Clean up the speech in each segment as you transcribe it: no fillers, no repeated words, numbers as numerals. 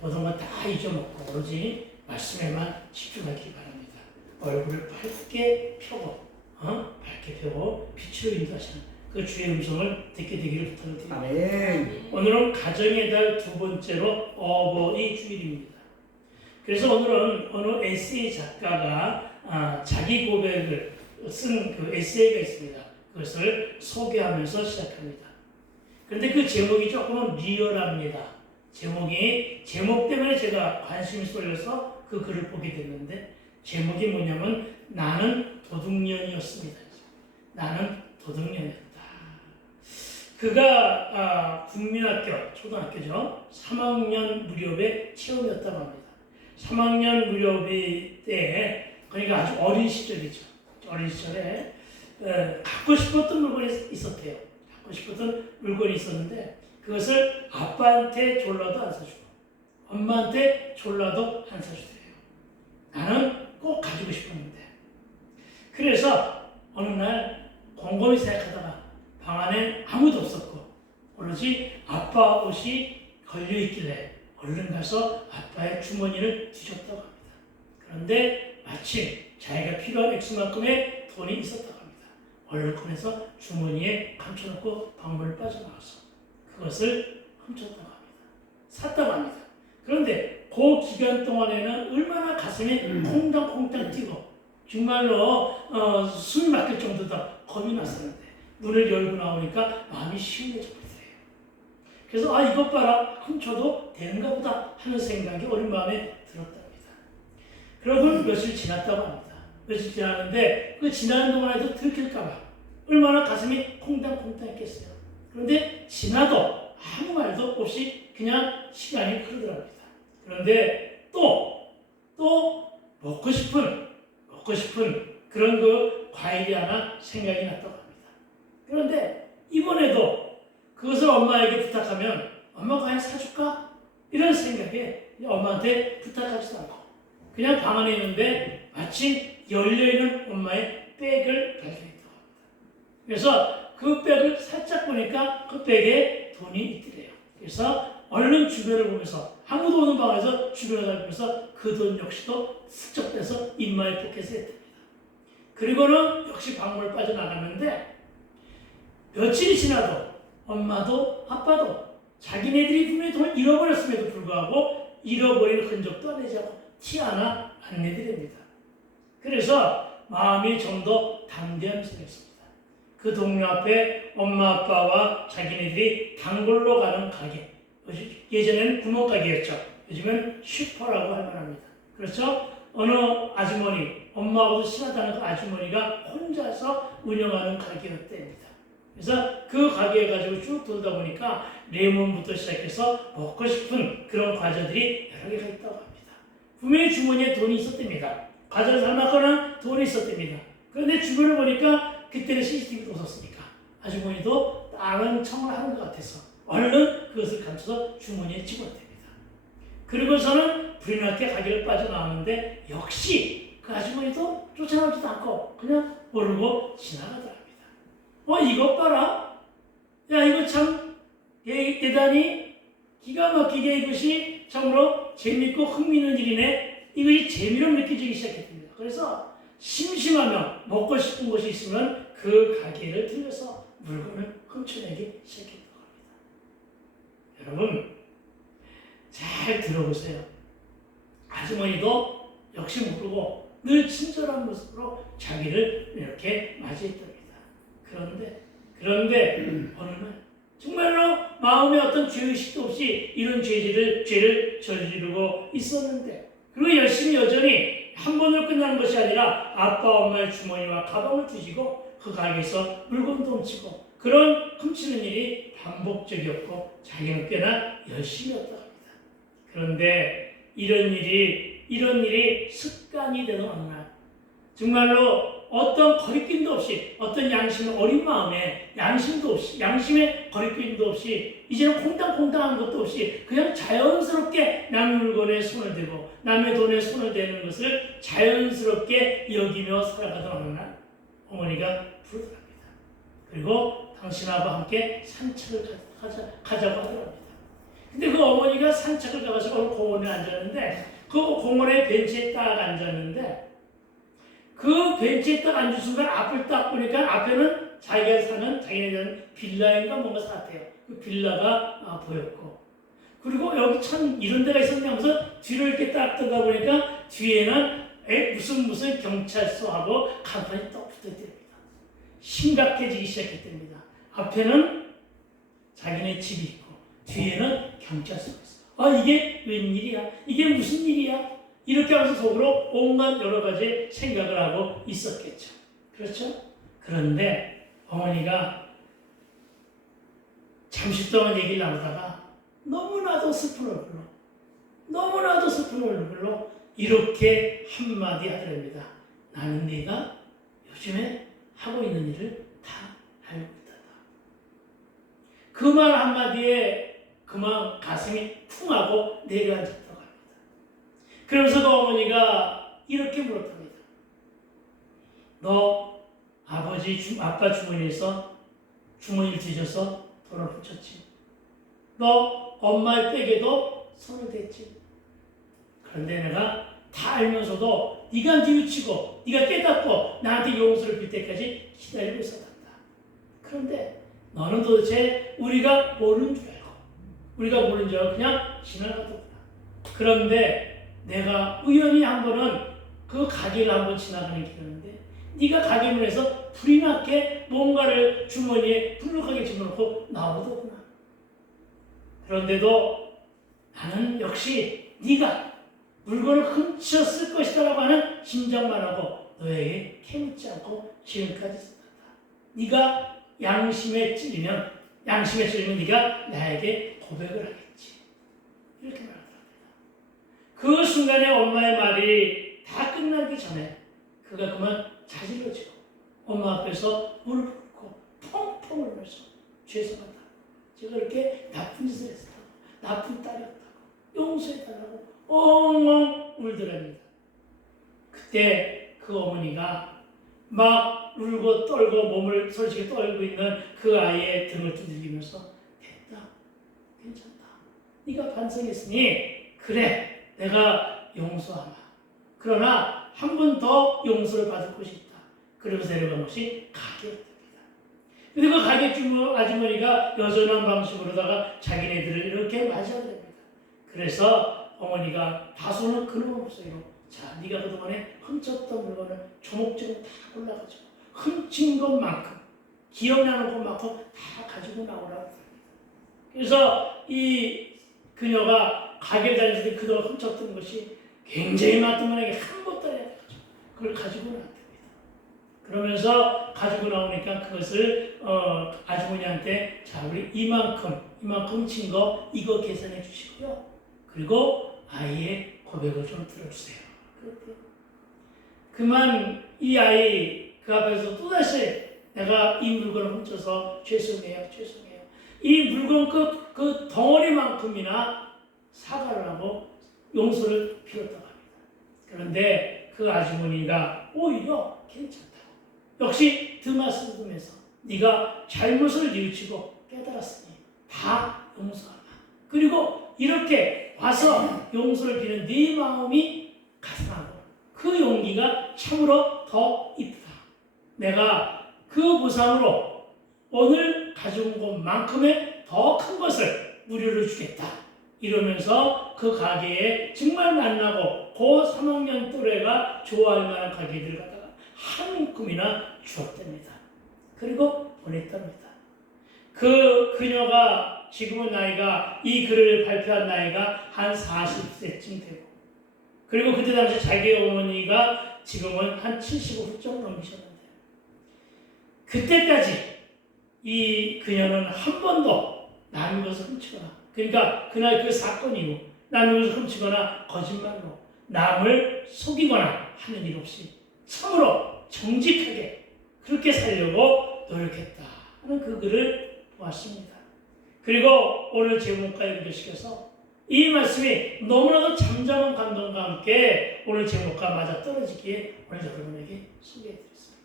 모든 것 다 잊어먹고 오로지 말씀에만 집중하기 바랍니다. 얼굴을 밝게 펴고 밝게 펴고 빛으로 인도하시는 그 주의 음성을 듣게 되기를 부탁드립니다. 아멘. 오늘은 가정의 달 두 번째로 어버이 주일입니다. 그래서 오늘은 어느 에세이 작가가 자기 고백을 쓴 그 에세이가 있습니다. 그것을 소개하면서 시작합니다. 그런데 그 제목이 조금은 리얼합니다. 제목 때문에 제가 관심이 쏠려서 그 글을 보게 됐는데, 제목이 뭐냐면 나는 도둑년이었습니다. 나는 도둑년이었다. 그가 국민학교, 초등학교죠. 3학년 무렵에 체험이었다고 합니다. 3학년 무렵이 때, 그러니까 아주 어린 시절이죠. 어린 시절에 갖고 싶었던 물건이 있었대요. 갖고 싶었던 물건이 있었는데 그것을 아빠한테 졸라도 안 사주고 엄마한테 졸라도 안 사주대요. 나는 꼭 가지고 싶었는데. 그래서 어느 날 곰곰이 생각하다가 방 안에 아무도 없었고 오로지 아빠 옷이 걸려있길래 얼른 가서 아빠의 주머니를 뒤졌다고 합니다. 그런데 마침 자기가 필요한 액수만큼의 돈이 있었다고 합니다. 얼른 꺼내서 주머니에 감춰놓고 방문을 빠져나와서 그것을 훔쳤다고 합니다. 샀다고 합니다. 그런데 그 기간 동안에는 얼마나 가슴이 콩당콩당 뛰고 정말로 숨이 막힐 정도다 겁이 났었는데 문을 열고 나오니까 마음이 시원해져 버리더래요. 그래서 이것 봐라, 훔쳐도 되는가 보다 하는 생각이 어린 마음에 들었답니다. 그러고 며칠 지났다고 합니다. 며칠 지났는데 그 지나는 동안에도 들킬까봐 얼마나 가슴이 콩당콩당 했겠어요. 그런데 지나도 아무 말도 없이 그냥 시간이 흐르더랍니다. 그런데 또 먹고 싶은 그런 그 과일이 하나 생각이 났다고 합니다. 그런데 이번에도 그것을 엄마에게 부탁하면 엄마 과일 사줄까? 이런 생각에 엄마한테 부탁하지도 않고 그냥 방 안에 있는데 마침 열려있는 엄마의 백을 발견했다고 합니다. 그래서 그 백을 살짝 보니까 그 백에 돈이 있더래요. 그래서 얼른 주변을 보면서 아무도 오는 방에서 주변을 살피면서 그 돈 역시도 슬쩍 빼서 입마에 포켓에 했답니다. 그리고는 역시 방문을 빠져나갔는데 며칠이 지나도 엄마도 아빠도 자기네들이 분명히 돈을 잃어버렸음에도 불구하고 잃어버린 흔적도 안 내지 않고 티 하나 안 내드립니다. 그래서 마음이 좀 더 담대함이 생겼습니다. 그 동네 앞에 엄마 아빠와 자기네들이 단골로 가는 가게, 예전에는 구멍가게였죠. 요즘은 슈퍼라고 할 만합니다. 그렇죠? 어느 아주머니, 엄마하고도 친하다는 그 아주머니가 혼자서 운영하는 가게였답니다. 그래서 그 가게에 가지고 쭉 돌다 보니까 레몬부터 시작해서 먹고 싶은 그런 과자들이 여러 개가 있다고 합니다. 분명히 주머니에 돈이 있었답니다. 과자를 삶았거나 돈이 있었답니다. 그런데 주변을 보니까 그때는 CCTV도 없었으니까 아주머니도 다른 청을 하는 것 같아서 얼른 그것을 감춰서 주머니에 집어넣습니다. 그리고서는 불이 나게 가게를 빠져나왔는데 역시 그 아주머니도 쫓아나오지도 않고 그냥 모르고 지나가더랍니다. 이것 봐라. 야, 이거 참 대단히 기가 막히게 이것이 참으로 재밌고 흥미있는 일이네. 이것이 재미로 느껴지기 시작했습니다. 그래서 심심하면 먹고 싶은 것이 있으면 그 가게를 들려서 물건을 훔쳐내기 시작했다고 합니다. 여러분 잘 들어보세요. 아주머니도 역시 모르고 늘 친절한 모습으로 자기를 이렇게 맞이했답니다. 그런데 어느 날 정말로 마음에 어떤 죄의식도 없이 이런 죄를 저지르고 있었는데 그리고 열심히 여전히 한 번으로 끝나는 것이 아니라 아빠 엄마의 주머니와 가방을 뒤지고 그 가게에서 물건도 훔치고 그런 훔치는 일이 반복적이었고 자기는 꽤나 열심히였다고 합니다. 그런데 이런 일이 습관이 되는 어느 날 정말로 어떤 거리낌도 없이 어떤 양심의 어린 마음에 양심도 없이 양심의 거리낌도 없이 이제는 콩당콩당한 것도 없이 그냥 자연스럽게 남의 물건에 손을 대고 남의 돈에 손을 대는 것을 자연스럽게 여기며 살아가던 어느 날 어머니가 부르더랍니다. 그리고 당신하고 함께 산책을 가자고 하더랍니다. 근데 그 어머니가 산책을 가서 어느 공원에 앉았는데 그 공원의 벤치에 딱 앉았는데 그 벤치에 딱 앉은 순간 앞을 딱 보니까 앞에는 자기가 사는 자기네 빌라인가 뭔가 같아요. 그 빌라가 보였고 그리고 여기 참 이런 데가 있었냐 하면서 뒤를 이렇게 딱 뜨다 보니까 뒤에는 무슨 경찰서하고 간판이 딱 붙어있답니다. 심각해지기 시작했답니다. 앞에는 자기네 집이 있고 뒤에는 경찰서가 있어. 이게 웬일이야? 이게 무슨 일이야? 이렇게 하면서 속으로 온갖 여러 가지 생각을 하고 있었겠죠. 그렇죠? 그런데 어머니가 잠시 동안 얘기를 나누다가 너무나도 슬픈 얼굴로 이렇게 한마디 하더랍니다. 나는 네가 요즘에 하고 있는 일을 다 알고 있다. 그 말 한마디에 그만 가슴이 쿵 하고 내려앉았다고 합니다. 그러면서 그 어머니가 이렇게 물었답니다. 너 아빠 주머니에서 주머니를 뒤져서 돈을 훔쳤지. 너 엄마의 백에도 손을 댔지. 그런데 내가 다 알면서도 네가 뉘우치고 네가 깨닫고 나한테 용서를 빌 때까지 기다리고 있었단다. 그런데 너는 도대체 우리가 모르는 줄 알고 그냥 지나가더구나. 그런데 내가 우연히 한 번은 그 가게를 한번 지나가는 길이었는데 네가 가게 문에서 불이 났게 뭔가를 주머니에 불룩하게 집어넣고 나오더구나. 그런데도 나는 역시 네가 물건을 훔쳤을 것이라고 하는 짐작만 하고 너에게 캐묻지 않고 지금까지 있었다. 네가 양심에 찔리면 네가 나에게 고백을 하겠지. 이렇게 말하더랍니다. 그 순간에 엄마의 말이 다 끝나기 전에 그가 그만 자질러지고 엄마 앞에서 무릎 꿇고 펑펑 울면서 죄송하다. 제가 이렇게 나쁜 짓을 했다고, 나쁜 딸이었다고, 용서해달라고 엉엉 울더랍니다. 그때 그 어머니가 막 울고 떨고 몸을 솔직히 떨고 있는 그 아이의 등을 두들기면서 됐다. 괜찮다. 네가 반성했으니 그래 내가 용서하마. 그러나 한 번 더 용서를 받을 것이 있다. 그러면서 내려간 것이 가게였답니다. 근데 그 가게 아주머니가 여전한 방식으로다가 자기네들을 이렇게 맞이하더랍니다. 그래서 어머니가 다소는 근원 없어요. 자, 네가 그동안에 훔쳤던 물건을 조목조목 다 골라가지고 훔친 것만큼 기억나는 것만큼 다 가지고 나오라고 합니다. 그래서 이 그녀가 가게를 다닐 때 그동안 훔쳤던 것이 굉장히 많더만하게 한 것도 아니라 그걸 가지고 나왔답니다. 그러면서 가지고 나오니까 그것을 아주머니한테 자 우리 이만큼 훔친 거 이거 계산해 주시고요. 그리고 아이의 고백을 좀 들어주세요. 그렇대요. 그만 이 아이 그 앞에서 또다시 내가 이 물건을 훔쳐서 죄송해요. 이 물건 그 덩어리만큼이나 사과를 하고 용서를 빌었다고 합니다. 그런데 그 아주머니가 오히려 괜찮다고. 역시 드마스름에서 네가 잘못을 뉘우치고 깨달았으니 다 용서하라. 그리고 이렇게 와서 용서를 비는 네 마음이 가슴하고 그 용기가 참으로 더 이쁘다. 내가 그 보상으로 오늘 가져온 것만큼의 더 큰 것을 무료로 주겠다. 이러면서 그 가게에 정말 만나고 그 3학년 또래가 좋아할 만한 가게들을 갖다가 한 움큼이나 주었답니다. 그리고 보냈답니다. 그녀가 지금은 나이가 이 글을 발표한 나이가 한 40세쯤 되고 그리고 그때 당시 자기 어머니가 지금은 한 75 훌쩍 넘기셨는데 그때까지 이 그녀는 한 번도 남의 것을 훔치거나 그러니까 그날 그 사건 이후 남의 것을 훔치거나 거짓말로 남을 속이거나 하는 일 없이 참으로 정직하게 그렇게 살려고 노력했다 하는 그 글을 보았습니다. 그리고 오늘 제목과 연결시켜서 이 말씀이 너무나도 잠잠한 감동과 함께 오늘 제목과 맞아 떨어지기에 오늘 여러분에게 소개해드렸습니다.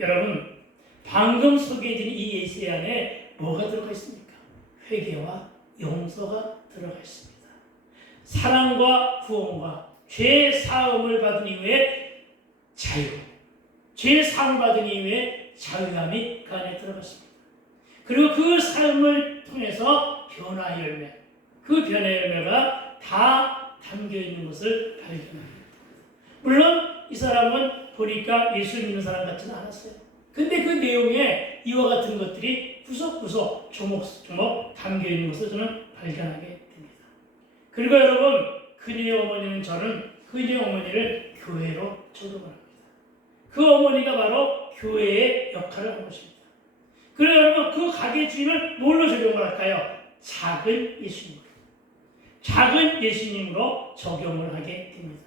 여러분 방금 소개해드린 이 예시 안에 뭐가 들어가 있습니까? 회개와 용서가 들어가 있습니다. 사랑과 구원과 죄 사함을 받은 이후에 자유, 죄 사함을 받은 이후에 자유함이 그 안에 들어갔습니다. 그리고 그 삶을 통해서 변화 열매, 그 변화 열매가 다 담겨 있는 것을 발견합니다. 물론 이 사람은 보니까 예수 믿는 사람 같지는 않았어요. 근데 그 내용에 이와 같은 것들이 구석구석 조목조목 담겨 있는 것을 저는 발견하게 됩니다. 그리고 여러분, 그녀의 어머니는 저는 그녀의 어머니를 교회로 적용을 합니다. 그 어머니가 바로 교회의 역할을 한 것입니다. 그리고 여러분, 그 가게 주인을 뭘로 적용을 할까요? 작은 예수님으로. 작은 예수님으로 적용을 하게 됩니다.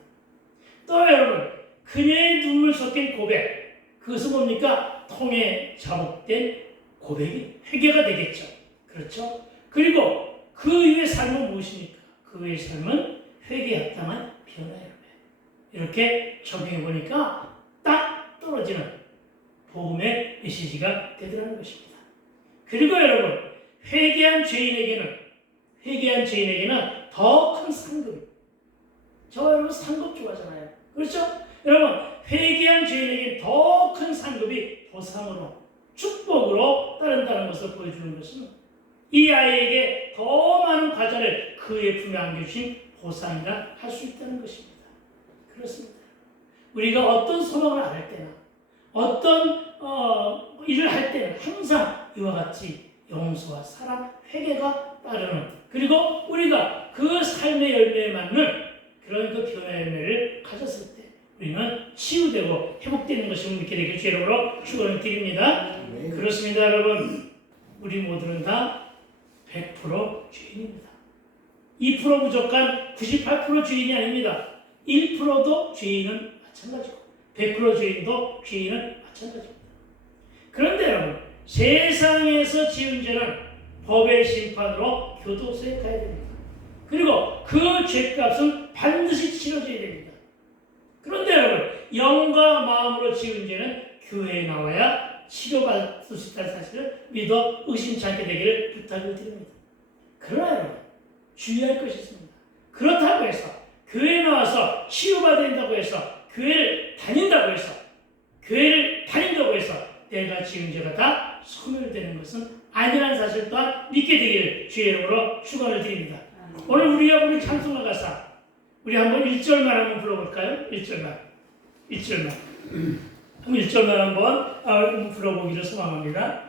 또 여러분, 그녀의 눈물 섞인 고백, 그것은 뭡니까? 통에 자복된 고백이 회개가 되겠죠. 그렇죠? 그리고 그 위의 삶은 무엇입니까? 그 위의 삶은 회개에 합당한 변화 열매. 이렇게 적용해 보니까 딱 떨어지는 복음의 메시지가 되더라는 것입니다. 그리고 여러분, 회개한 죄인에게는 더 큰 상급이. 저 여러분 상급 좋아하잖아요. 그렇죠? 여러분, 회개한 죄인에게 더 큰 상급이 보상으로, 축복으로 따른다는 것을 보여주는 것은 이 아이에게 더 많은 과자를 그의 품에 안겨주신 보상이라 할 수 있다는 것입니다. 그렇습니다. 우리가 어떤 소망을 안 할 때나 어떤 일을 할 때는 항상 이와 같이 용서와 사랑, 회개가 따르는, 그리고 우리가 그 삶의 열매에 맞는 그런 그 변화 열매를 가졌을 때 우리는 치유되고 회복되는 것을 믿게 되길 주 이름으로 축원을 드립니다. 그렇습니다, 여러분. 우리 모두는 다 100% 죄인입니다. 2% 부족한 98% 죄인이 아닙니다. 1%도 죄인은 마찬가지고 100% 죄인도 죄인은 마찬가지입니다. 그런데 여러분, 세상에서 지은 죄는 법의 심판으로 교도소에 가야 됩니다. 그리고 그 죄값은 반드시 치러져야 됩니다. 그런데 여러분, 영과 마음으로 지은 죄는 교회에 나와야 치료받을 수 있다는 사실을 믿어 의심치 않게 되기를 부탁을 드립니다. 그러나 여러분, 주의할 것이 있습니다. 그렇다고 해서 교회에 나와서 치유받아야 된다고 해서 교회를 다닌다고 해서 내가 지은 죄가 다 소멸되는 것은 아니라는 사실 또한 믿게 되기를 주의 이름으로 축원을 드립니다. 오늘 우리가 부른 찬송가 가사, 우리 한번 1절만 한번 불러볼까요? 1절만. 한번 1절만 한번 불러보기를 소망합니다.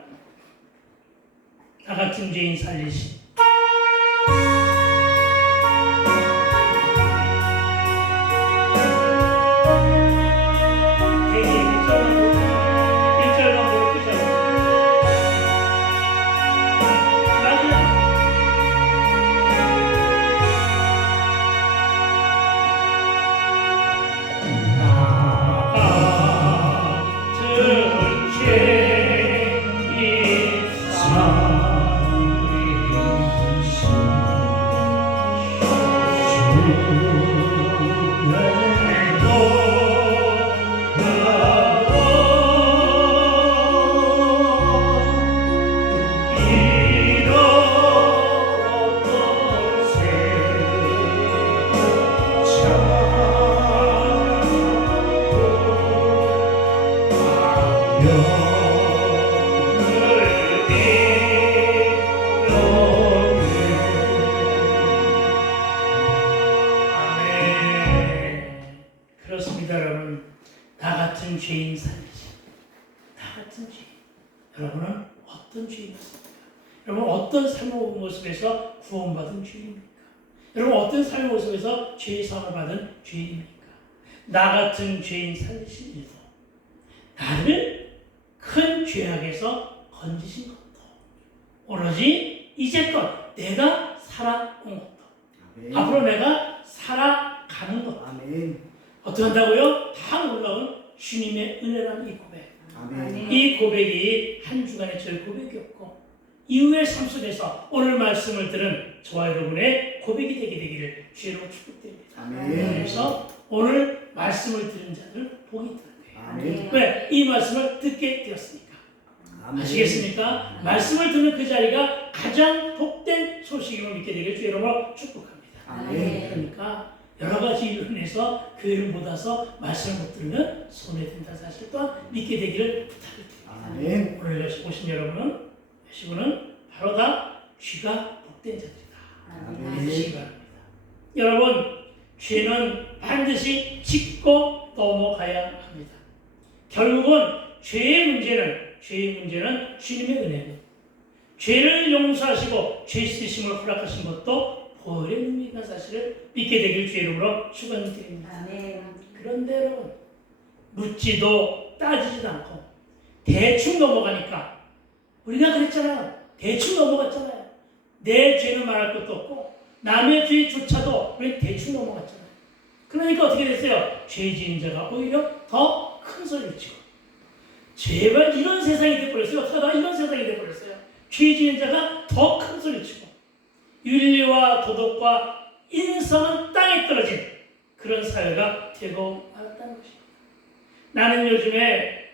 나 같은 죄인 살리시. 그렇습니다, 여러분. 나 같은 죄인 살리시. 나 같은 죄인. 여러분은 어떤 죄인이십니까? 여러분 어떤 삶의 모습에서 구원받은 죄인입니까? 여러분 어떤 삶의 모습에서 죄의 사함을 받은 죄인입니까? 나 같은 죄인 살리신 이도 나를 큰 죄악에서 건지신 것도 오로지 이제껏 내가 살아온 것도 아멘. 앞으로 내가 살아가는 것도 아멘. 어떻게 한다고요? 다 놀라운 주님의 은혜라는 이 고백. 아멘. 이 고백이 한 주간의 저의 고백이었고 이후의 삶 속에서 오늘 말씀을 들은 저와 여러분의 고백이 되게 되기를 주로 축복드립니다. 아멘. 그래서 오늘 말씀을 들은 자들 복이 있다는 거예요. 왜? 이 말씀을 듣게 되었으니까. 아멘. 아시겠습니까? 말씀을 듣는 그 자리가 가장 복된 소식임을 믿게 되기를 주의 이름으로 축복합니다. 아멘. 그러니까 여러 가지 이유로 인해서 교회를 못 와서 말씀을 못 들으면 손해된다는 사실 또한 믿게 되기를 부탁드립니다. 아멘. 오늘 오신 여러분은 바로 다 귀가 복된 자들이다. 아멘. 믿으시기 바랍니다. 여러분, 죄는 반드시 짚고 넘어가야 합니다. 결국은 죄의 문제는 주님의 은혜고, 죄를 용서하시고 죄 씻으심을 허락하신 것도 보혈의 능력이라는 사실을 믿게 되길 주의 이름으로 축원드립니다. 아멘. 그런데 여러분, 묻지도 따지지도 않고 대충 넘어가니까, 우리가 그랬잖아요. 대충 넘어갔잖아요. 내 죄는 말할 것도 없고 남의 죄조차도 우리 대충 넘어갔잖아요. 그러니까 어떻게 됐어요? 죄 지은 자가 오히려 더 큰 소리를 치고, 제발 이런 세상이 돼버렸어요. 어떡하다 이런 세상이 돼버렸어요. 죄 지은 자가 더 큰 소리를 치고, 윤리와 도덕과 인성은 땅에 떨어진 그런 사회가 되고 말았다는 것입니다. 나는 요즘에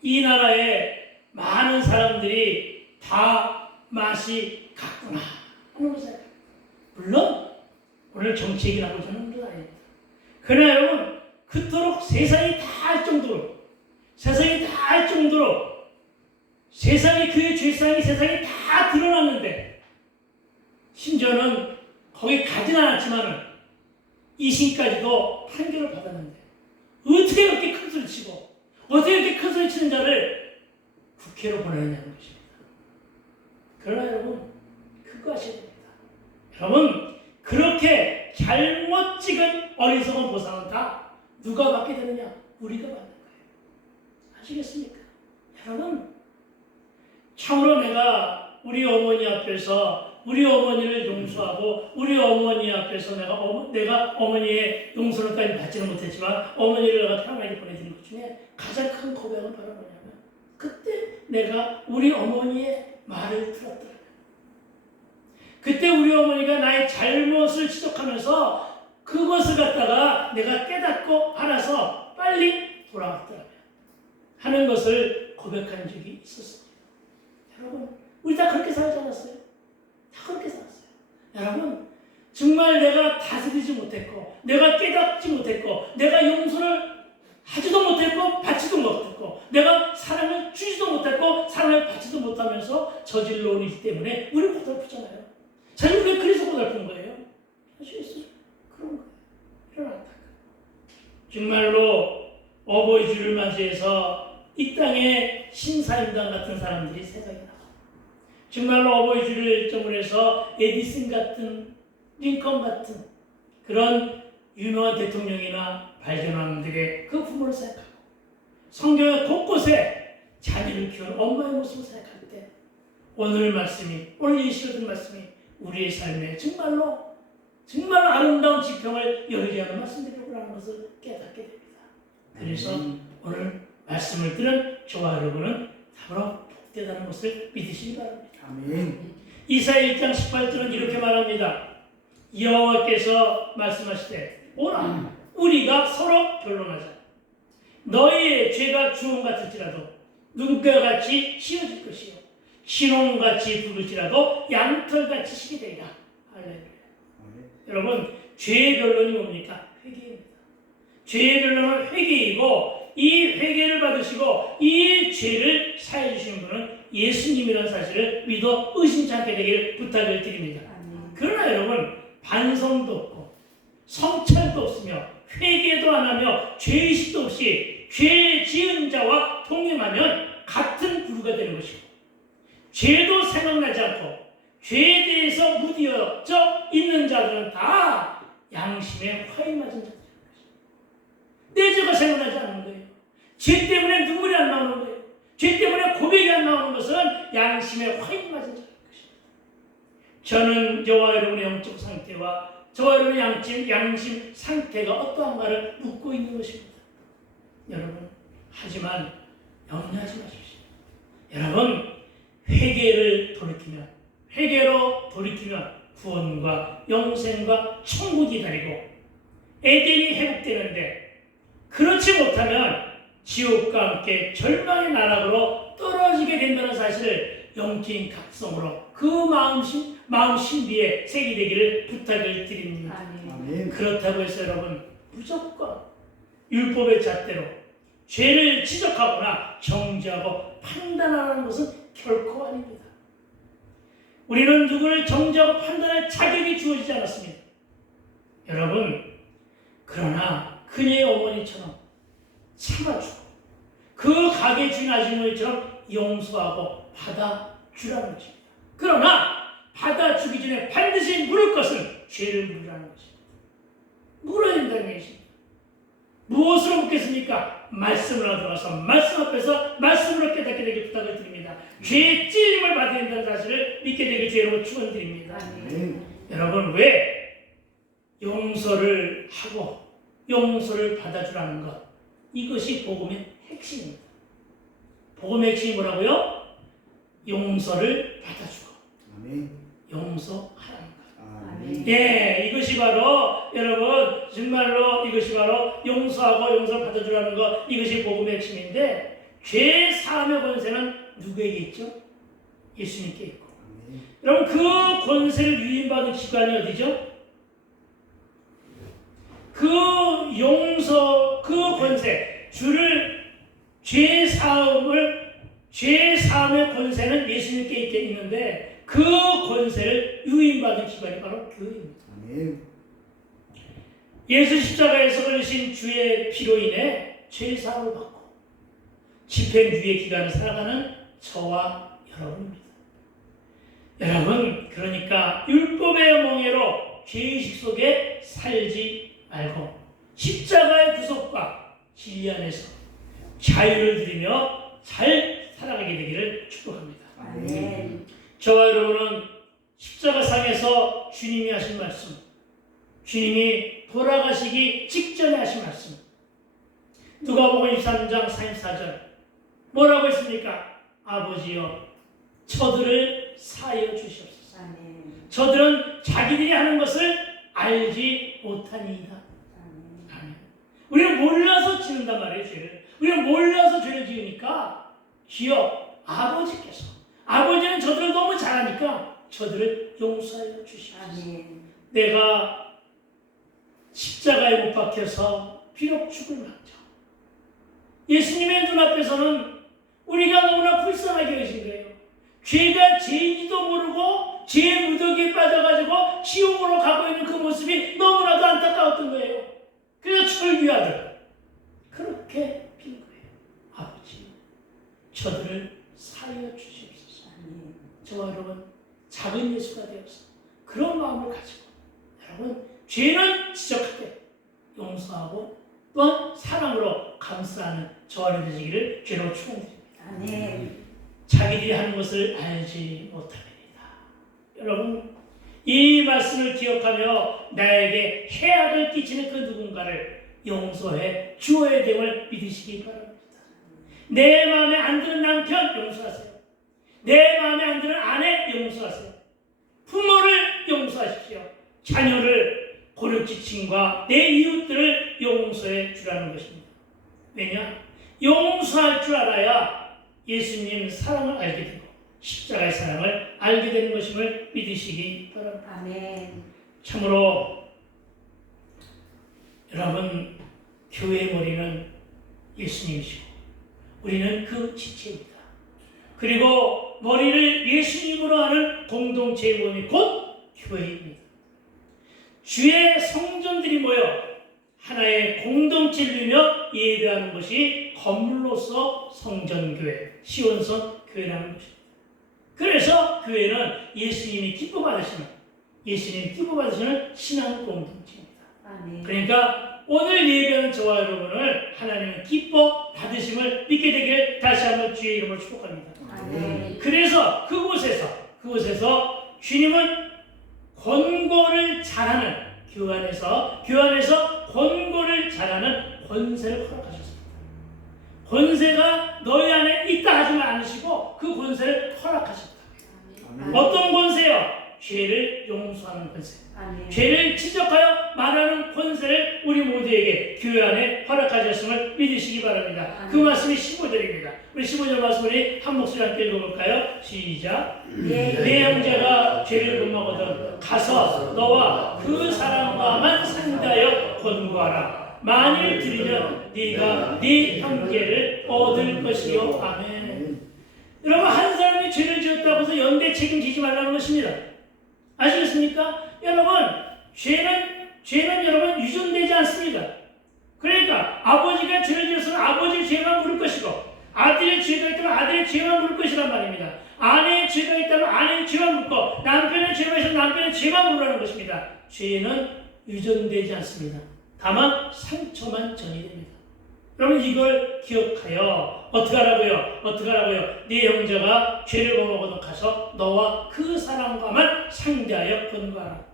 이 나라에 많은 사람들이 다 맛이 같구나 하는 것을 생각합니다. 물론 오늘 정치 얘기를 하고 저는 그런 건 아닙니다. 그러나 여러분, 그토록 세상이 다 할 정도로, 세상에 그의 죄상이 세상에 다 드러났는데, 심지어는 거기 가진 않았지만은 이심까지도 판결을 받았는데, 어떻게 그렇게 큰 소리 치고 어떻게 이렇게 큰 소리 치는 자를 국회로 보내느냐는 것입니다. 그러나 여러분, 그거 아셔야 됩니다. 여러분, 그렇게 잘못 찍은 어리석은 보상은 다 누가 받게 되느냐? 우리가 받는 거예요. 아시겠습니까? 여러분, 참으로 내가 우리 어머니 앞에서 우리 어머니를 용서하고, 우리 어머니 앞에서 내가 어머니의 용서를까지 받지는 못했지만 어머니를 내가 편안하게 보내드린 것 중에 가장 큰 고백은 바로 뭐냐면, 그때 내가 우리 어머니의 말을 들었더라. 그때 우리 어머니가 나의 잘못을 지적하면서 그것을 갖다가 내가 깨닫고 알아서 빨리 돌아왔더라고요 하는 것을 고백한 적이 있었습니다. 여러분, 우리 다 그렇게 살지 않았어요? 다 그렇게 살았어요. 여러분, 정말 내가 다스리지 못했고, 내가 깨닫지 못했고, 내가 용서를 하지도 못했고 받지도 못했고, 내가 사랑을 주지도 못했고 사랑을 받지도 못하면서 저질러 온 일 때문에 우리 고달프잖아요. 자기는 왜 그래서 고달픈 거예요? 아시겠어요? 그런 거예요. 이런 안타까움. 정말로 어버이 주를 맞이해서 이 땅에 신사임당 같은 사람들이 생각이 나고, 정말로 어버이 주를 정을 해서 에디슨 같은, 링컨 같은 그런 유명한 대통령이나 발견왕들의 그 부모를 생각하고, 성경의 곳곳에 자녀를 키운 엄마의 모습을 생각할 때, 오늘 말씀이, 오늘 예시로 든 말씀이 우리의 삶에 정말로 아름다운 지평을 열게 하는 말씀들이라는 것을 깨닫게 됩니다. 그래서 오늘 말씀을 들은 저와 여러분은 바로 복되다는 것을 믿으시기 바랍니다. 아멘. 이사야 1장 18절은 이렇게 말합니다. 여호와께서 말씀하시되, 오라 우리가 서로 변론하자. 너희의 죄가 주홍 같을지라도 눈가같이 씌어질 것이요 신홍같이 붉을지라도 양털같이 시게 되리라. 할렐루야. 여러분, 죄의 변론이 뭡니까? 회개입니다. 죄의 변론은 회개이고, 이 회개를 받으시고 이 죄를 사해 주시는 분은 예수님이라는 사실을 믿어 의심치 않게 되기를 부탁을 드립니다. 그러나 여러분, 반성도 없고 성찰도 없으며 회개도 안 하며 죄의식도 없이 죄 지은 자와 동행하면 같은 부류가 되는 것이고, 죄도 생각나지 않고 죄에 대해서 무디어져 있는 자들은 다 양심에 화이 맞은 자들인 것입니다. 내 죄가 생각나지 않는 거예요. 죄 때문에 눈물이 안 나오는 거예요. 죄 때문에 고백이 안 나오는 것은 양심에 화이 맞은 자들인 것입니다. 저는 저와 여러분의 영적 상태와 저와 여러분의 양심 상태가 어떠한가를 묻고 있는 것입니다. 여러분, 하지만 염려하지 마십시오. 여러분, 회개로 돌이키면 구원과 영생과 천국이 기다리고 에덴이 회복되는데, 그렇지 못하면 지옥과 함께 절망의 나락으로 떨어지게 된다는 사실을 영적인 각성으로 그 마음 신비에 새기되기를 부탁을 드립니다. 아멘. 그렇다고 해서 여러분 무조건 율법의 잣대로 죄를 지적하거나 정죄하고 판단하는 것은 결코 아닙니다. 우리는 누구를 정죄하고 판단할 자격이 주어지지 않았습니다. 여러분, 그러나 그녀의 어머니처럼 참아주고 그 가게 주인 아주머니처럼 용서하고 받아주라는 것입니다. 그러나 받아주기 전에 반드시 물을 것은 죄를 물으라는 것입니다. 물어야 된다는 것입니다. 무엇으로 묻겠습니까? 말씀으로 들어가서 말씀 앞에서 말씀으로 깨닫게 되길 부탁을 드립니다. 죄의 찔림을 받아야 된다는 사실을 믿게 되길 죄로 축원드립니다. 여러분, 왜 용서를 하고 용서를 받아주라는 것, 이것이 복음의 핵심입니다. 복음의 핵심이 뭐라고요? 용서를 받아주고 용서하라는 것. 예, 이것이 바로 여러분 정말로 이것이 바로 용서하고 용서를 받아주라는 것, 이것이 복음의 핵심인데, 죄 사함의 권세는 누구에게 있죠? 예수님께 있고. 여러분, 그 권세를 위임받은 기관이 어디죠? 그 용서, 그 권세, 죄 사함의 권세는 예수님께 있는데, 그 권세를 유인받은 기관이 바로 교회입니다. 예수 십자가에서 흘리신 주의 피로 인해 죄 사함을 받고 집행주의 기간을 살아가는 저와 여러분입니다. 여러분, 그러니까 율법의 멍에로 죄의식 속에 살지 말고 십자가의 구속과 진리 안에서 자유를 누리며 잘 살아가게 되기를 축복합니다. 저와 여러분은 십자가상에서 주님이 하신 말씀, 주님이 돌아가시기 직전에 하신 말씀, 누가복음 23장 44절 뭐라고 했습니까? 아버지여, 저들을 사하여 주시옵소서. 저들은 자기들이 하는 것을 알지 못하니이다. 우리는 몰라서 지는단 말이에요, 죄를. 우리는 몰라서 죄를 지으니까 주여 아버지께서, 아버지는 저들을 너무 잘하니까 저들을 용서하여 주시옵소서. 내가 십자가에 못 박혀서 비록 죽을 만져 예수님의 눈앞에서는 우리가 너무나 불쌍하게 계신 거예요. 죄가 죄인지도 모르고 죄의 무더기에 빠져가지고 지옥으로 가고 있는 그 모습이 너무나도 안타까웠던 거예요. 그래서 철귀아들 그렇게 빈 거예요. 아버지, 저들을 사하여 주시옵소서. 저와 여러분, 작은 예수가 되어서 그런 마음을 가지고 여러분, 죄는 지적하되 용서하고 또한 사랑으로 감싸는 저와 여러분 되시기를 죄로 축원드립니다. 자기들이 하는 것을 알지 못합니다. 여러분, 이 말씀을 기억하며 나에게 해악을 끼치는 그 누군가를 용서해 주어야 됨을 믿으시기 바랍니다. 내 마음에 안 드는 남편 용서하세요. 내 마음에 안 드는 아내 용서하세요. 부모를 용서하십시오. 자녀를, 고력지친과 내 이웃들을 용서해 주라는 것입니다. 왜냐? 용서할 줄 알아야 예수님 사랑을 알게 되고 십자가의 사랑을 알게 되는 것임을 믿으시기 바랍니다. 참으로 여러분, 교회의 머리는 예수님이시고 우리는 그 지체입니다. 그리고 머리를 예수님으로 하는 공동체의 몸이 곧 교회입니다. 주의 성전들이 모여 하나의 공동체를 이루며 예배하는 것이 건물로서 성전교회, 시온성 교회라는 것입니다. 그래서 교회는 예수님이 기뻐 받으시는 신앙 공동체입니다. 그러니까 오늘 예배하는 저와 여러분을 하나님은 기뻐 받으심을 믿게 되길 다시 한번 주의 이름으로 축복합니다. 그래서 그곳에서 주님은 권고를 잘하는 교회 안에서 권고를 잘하는 권세를 허락하셨습니다. 권세가 너희 안에 있다 하지만 않으시고 그 권세를 허락하셨다. 어떤 권세요? 죄를 용서하는 권세. 죄를 지적하여 말하는 권세를 우리 모두에게 교회 안에 허락하셨음을 믿으시기 바랍니다. 그 말씀이 15절입니다. 우리 15절 말씀 우리 한 목소리 함께 읽어볼까요? 시작. 내 형제가 죄를 범하거든 가서 너와 그 사람과만 상대하여 권고하라. 만일 들이면 네가 네 형제를 얻을 것이요. 아멘. 여러분, 한 사람이 죄를 지었다고 해서 연대 책임지지 말라는 것입니다. 아시겠습니까? 여러분, 죄는 여러분 유전되지 않습니다. 그러니까 아버지가 죄를 지었으면 아버지의 죄만 물을 것이고, 아들의 죄가 있다면 아들의 죄만 물을 것이란 말입니다. 아내의 죄가 있다면 아내의 죄만 묻고, 남편의 죄가 있으면 남편의 죄만 물으라는 것입니다. 죄는 유전되지 않습니다. 다만 상처만 전이됩니다. 여러분, 이걸 기억하여 어떻게 하라고요? 네 형제가 죄를 범하거든 가서 너와 그 사람과만 상대하여 권고하라.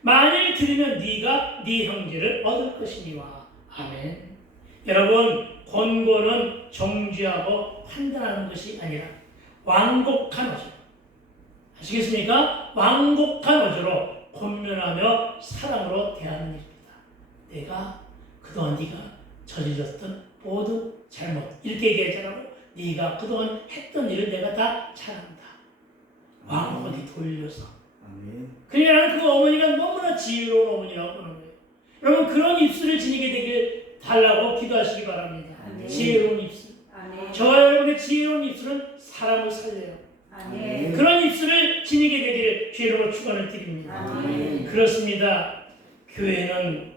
만일 들으면 네가 네 형제를 얻을 것이니와. 아멘. 여러분, 권고는 정죄하고 판단하는 것이 아니라 완곡한 어조, 아시겠습니까? 완곡한 어조로 권면하며 사랑으로 대하는 일입니다. 내가 그동안 네가 저질렀던 모든 잘못, 이렇게 얘기하잖아요. 네가 그동안 했던 일을 내가 다 잘한다. 완곡하게 돌려서. 그러니까 나는 그 어머니가 너무나 지혜로운 어머니라고 보는 거예요. 여러분, 그런 입술을 지니게 되길 달라고 기도하시기 바랍니다. 아멘. 지혜로운 입술. 아멘. 저와 여러분의 지혜로운 입술은 사람을 살려요. 아멘. 그런 입술을 지니게 되기를 주의로 축원을 드립니다. 아멘. 그렇습니다. 교회는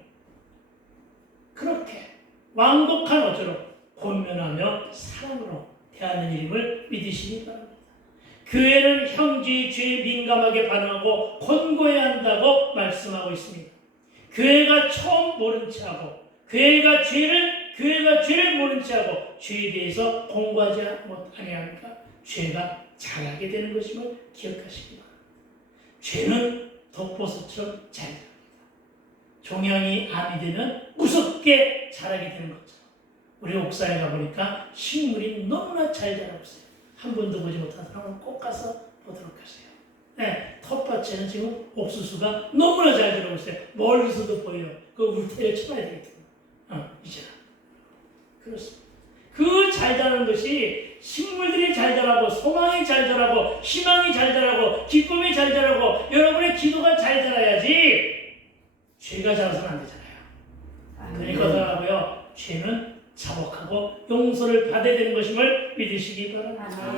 그렇게 완곡한 어조로 권면하며 사랑으로 대하는 일임을 믿으시기 바랍니다. 교회는 형제의 죄에 민감하게 반응하고 권고해야 한다고 말씀하고 있습니다. 교회가 처음 모른 체하고 교회가 죄를 모른 체하고 죄에 대해서 공부하지 아니하니까 죄가 자라게 되는 것임을 기억하시기 바랍니다. 죄는 독버섯처럼 자랍니다. 종양이 암이 되면 무섭게 자라게 되는 것처럼 우리 옥상에 가보니까 식물이 너무나 잘 자라고 있어요. 한 번도 보지 못한 사람은 꼭 가서 보도록 하세요. 네, 텃밭에는 지금 옥수수가 너무나 잘 자라고 있어요. 멀리서도 보여요. 그 울타리를 쳐봐야 되겠구나. 이제 그렇습니다. 그 잘 자라는 것이 식물들이 잘 자라고 소망이 잘 자라고 희망이 잘 자라고 기쁨이 잘 자라고 여러분의 기도가 잘 자라야지 죄가 자라서는 안 되잖아요. 그러니까 어떡하라고요? 죄는 자복하고 용서를 받아야 되는 것임을 믿으시기 바랍니다.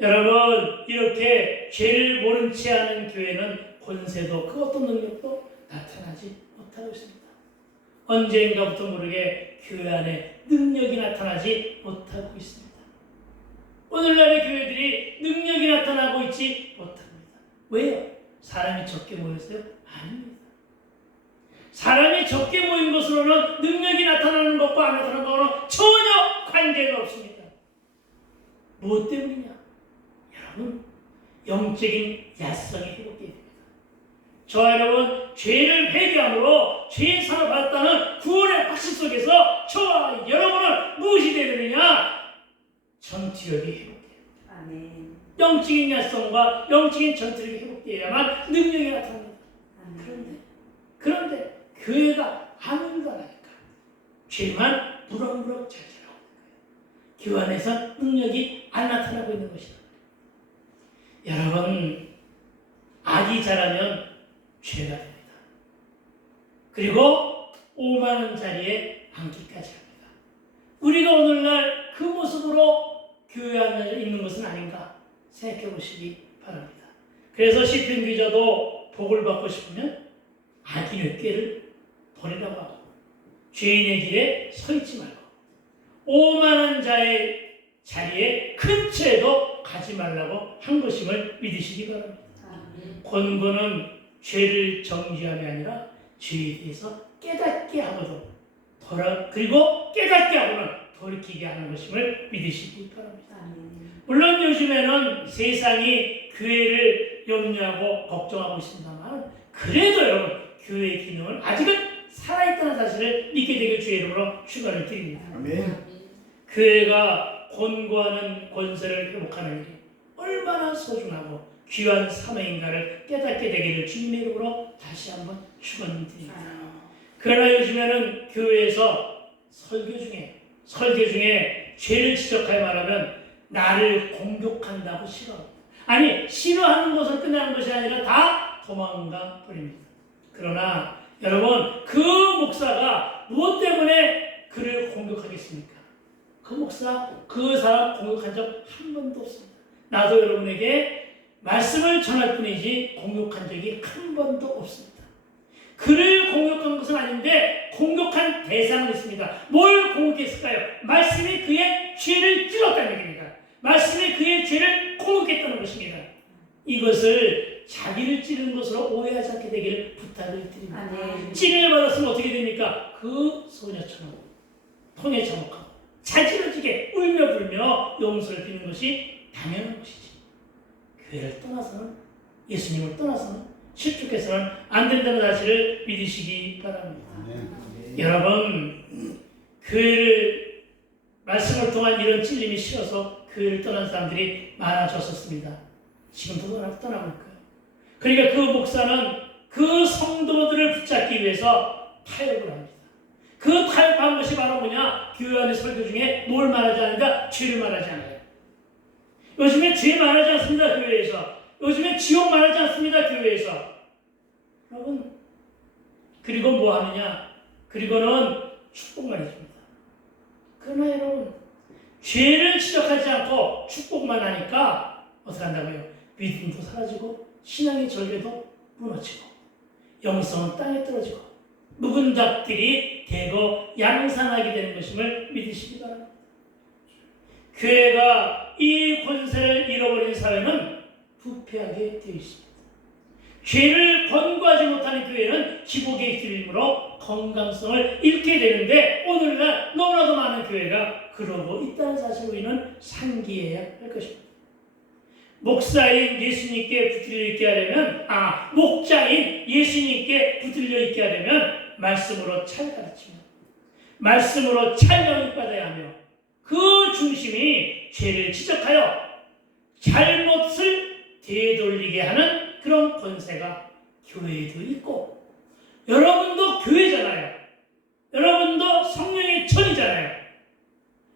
여러분, 이렇게 죄를 모른 채 하는 교회는 권세도 그 어떤 능력도 나타나지 못하고 있습니다. 언젠가부터 모르게 교회 안에 능력이 나타나지 못하고 있습니다. 오늘날의 교회들이 능력이 나타나고 있지 못합니다. 왜요? 사람이 적게 모였어요? 아닙니다. 사람이 적게 모인 것으로는 능력이 나타나는 것과 안 나타나는 것과는 전혀 관계가 없습니다. 무엇 때문이냐? 여러분, 영적인 야성이 회복되어야 됩니다. 저와 여러분, 죄를 회개함으로 죄사함을 받았다는 구원의 확신 속에서 저와 여러분은 무엇이 되어야 되느냐? 전투력이 회복돼야 됩니다. 영적인 야성과 영적인 전투력이 회복되어야만 능력이 나타납니다. 그런데 교회가 아무 일도 안 하니까 죄만 무럭무럭 잘 자라고 있는 거예요. 교회 안에서 능력이 안 나타나고 있는 것이다. 여러분, 악이 자라면 죄가 됩니다. 그리고 오만한 자리에 앉기까지 합니다. 우리가 오늘날 그 모습으로 교회 안에 있는 것은 아닌가 생각해 보시기 바랍니다. 그래서 시편 기자도 복을 받고 싶으면 악인의 꾀를 버리라고 하고 죄인의 길에 서 있지 말고 오만한 자의 자리에 근처에도 가지 말라고 한 것임을 믿으시기 바랍니다. 권고는 죄를 정죄함이 아니라 죄에 대해서 깨닫게 하거든 그리고 깨닫게 하고는 돌이키게 하는 것임을 믿으시기 바랍니다. 물론 요즘에는 세상이 교회를 염려하고 걱정하고 있습니다만 그래도 여러분, 교회의 기능은 아직은 살아있다는 사실을 믿게 되길 주의 이름으로 축원을 드립니다. 아멘. 교회가 권고하는 권세를 회복하는 일이 얼마나 소중하고 귀한 사명인가를 깨닫게 되기를 주님의 이름으로 다시 한번 축원드립니다. 그러나 요즘에는 교회에서 설교 중에 죄를 지적하여 말하면 나를 공격한다고 싫어합니다. 아니, 싫어하는 것을 끝나는 것이 아니라 다 도망가 버립니다. 그러나 여러분, 그 목사가 무엇 때문에 그를 공격하겠습니까? 그 목사, 그 사람 공격한 적 한 번도 없습니다. 나도 여러분에게 말씀을 전할 뿐이지 공격한 적이 한 번도 없습니다. 그를 공격한 것은 아닌데 공격한 대상은 있습니다. 뭘 공격했을까요? 말씀이 그의 죄를 찔렀다는 얘기입니다. 말씀이 그의 죄를 공격했다는 것입니다. 이것을 자기를 찌른 것으로 오해하지 않게 되기를 부탁을 드립니다. 찌름을 받았으면 어떻게 됩니까? 그 소녀처럼 통에 처먹하고 자지러지게 울며 불며 용서를 비는 것이 당연한 것이지. 교회를 떠나서는, 예수님을 떠나서는, 실족해서는 안 된다는 사실을 믿으시기 바랍니다. 여러분, 교회를 말씀을 통한 이런 찔림이 싫어서 교회를 떠난 사람들이 많아졌었습니다. 지금도 떠나고 있고요. 그러니까 그 목사는 그 성도들을 붙잡기 위해서 타협을 합니다. 그 타협한 것이 바로 뭐냐? 교회 안의 설교 중에 뭘 말하지 않는다? 죄를 말하지 않아요. 요즘에 죄 말하지 않습니다, 교회에서. 요즘에 지옥 말하지 않습니다, 교회에서. 여러분, 그리고 뭐 하느냐? 그리고는 축복만 해줍니다. 그러나 여러분, 죄를 지적하지 않고 축복만 하니까 어떻게 한다고요? 믿음도 사라지고 신앙의 전례도 무너지고 영성은 땅에 떨어지고 묵은 닭들이 대거 양산하게 되는 것임을 믿으시기 바랍니다. 교회가 이 권세를 잃어버린 사회는 부패하게 되어 있습니다. 죄를 권고하지 못하는 교회는 기복의 길이므로 건강성을 잃게 되는데 오늘날 너무나도 많은 교회가 그러고 있다는 사실을 우리는 상기해야 할 것입니다. 목사인 예수님께 붙들려 있게 하려면, 목자인 예수님께 붙들려 있게 하려면 말씀으로 잘 가르치며 말씀으로 잘 영입받아야 하며 그 중심이 죄를 지적하여 잘못을 되돌리게 하는 그런 권세가 교회에도 있고, 여러분도 교회잖아요. 여러분도 성령의 전이잖아요.